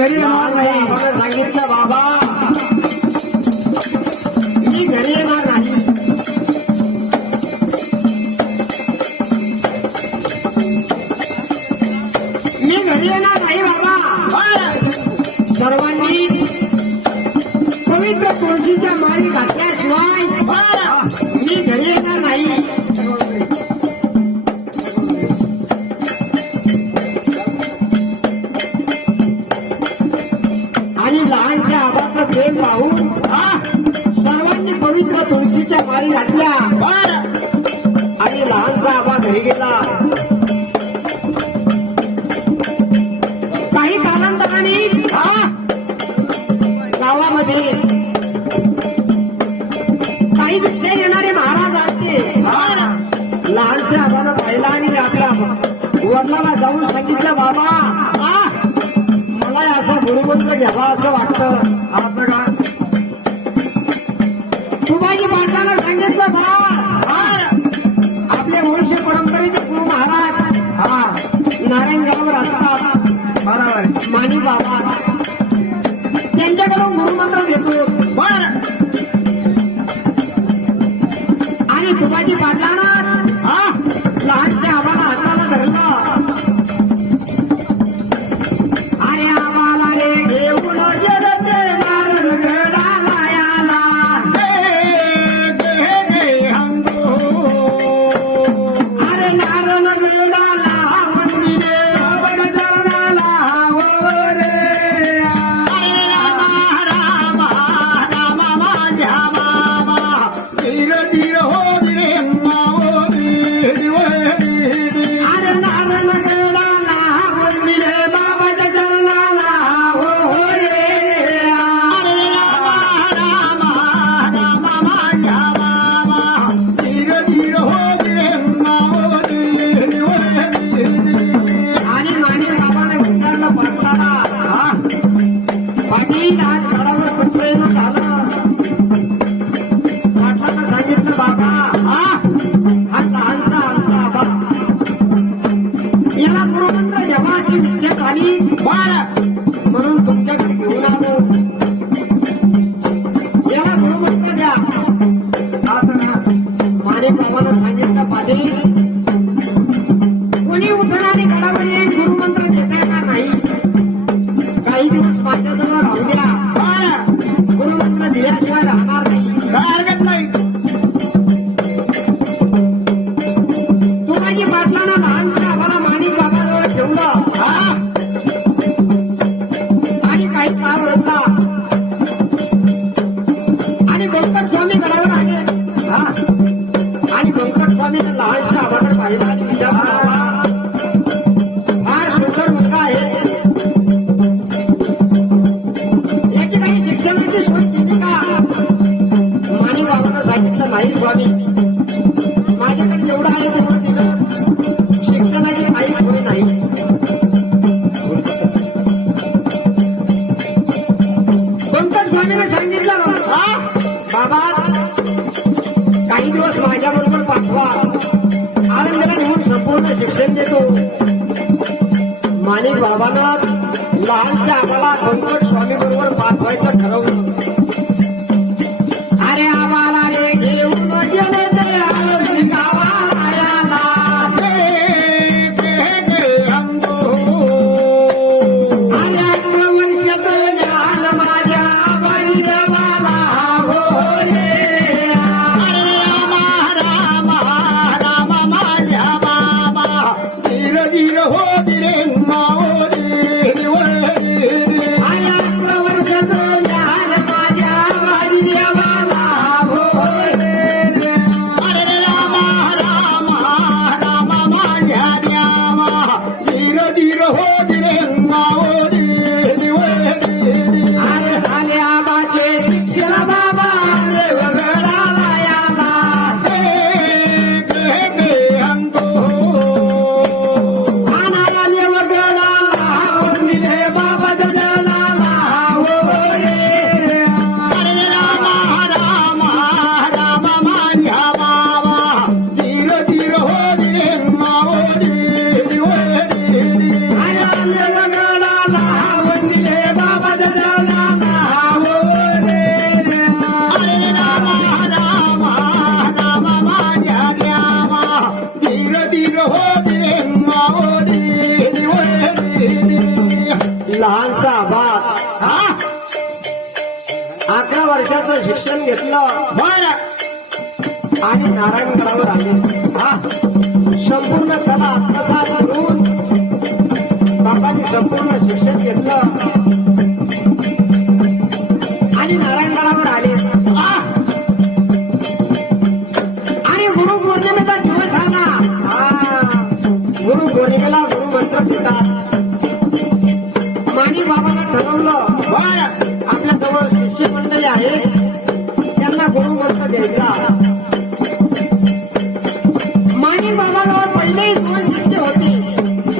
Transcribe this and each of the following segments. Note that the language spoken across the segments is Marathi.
घरी येणार नाही. मला सांगितलं बाबा. मी घरी येणार नाही. मी घरी येणार नाही बाबा. सर्वांनी पवित्र तुळशीच्या मारी घातल्याशिवाय माणसाला सांगितलं आपले वंश परंपरेचे गुरु महाराज. हा. नारायणगावर असतात बरोबर. बाबा. त्यांच्याकडून गुरुमंत्र घेतो. बर. आणि तुपाची पाटलाना आणि बाबांना लहानशा आम्हाला पंकट स्वामी बरोबर पाठवायचं ठरवलं. गेलो बर आणि नारायणगडावर आले. हा संपूर्ण आत्मसात करून संपूर्ण शिक्षण घेतलं. आणि नारायणगडावर आले. आणि गुरु पौर्णिमेचा दिवस गुरु पौर्णिमेला गुरु मंत्र देतात माने ठरवलं बर आपल्या जवळ शिष्य मंडळी आहे होता. माने पहिले दोन शिष्य होते.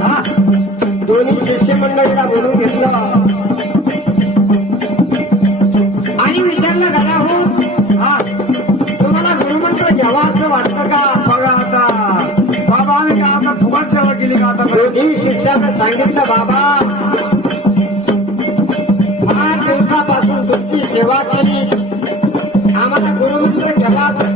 हा दोन्ही शिष्यमंडळीला बोलून घेतलं. आणि विचारलं दादा हो हा तुम्हाला गुरुमंत्र जेव्हा असं वाटतं का? बघा आता बाबा आम्ही का आता फुकट सेवा केली का आता? दोन्ही शिष्यानं सांगितलं बाबा पाच दिवसापासून तुमची सेवा केली. Thank you.